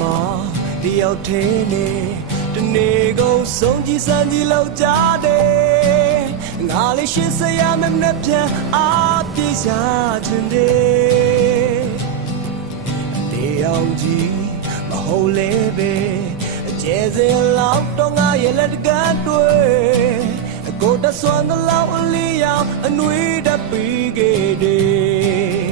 မှာတယောက်တည်းနဲ့တနေ့ကုန်ဆုံးကြည့်စမ်းကြည့်လောက်ကြတယ်ငါလေးရှင်းစရာမနဲ့ပြန်အားပြေးရှာခြင်းတယ်တယောက်ကြီးမဟုတ်လေပဲအကျယ်စင်လောက်တော့ငါရဲ့လက်တကတွေ့ကိုတဆွမ်းကလောက်အလေးရောက်အနှွေးတပီးခဲ့တယ်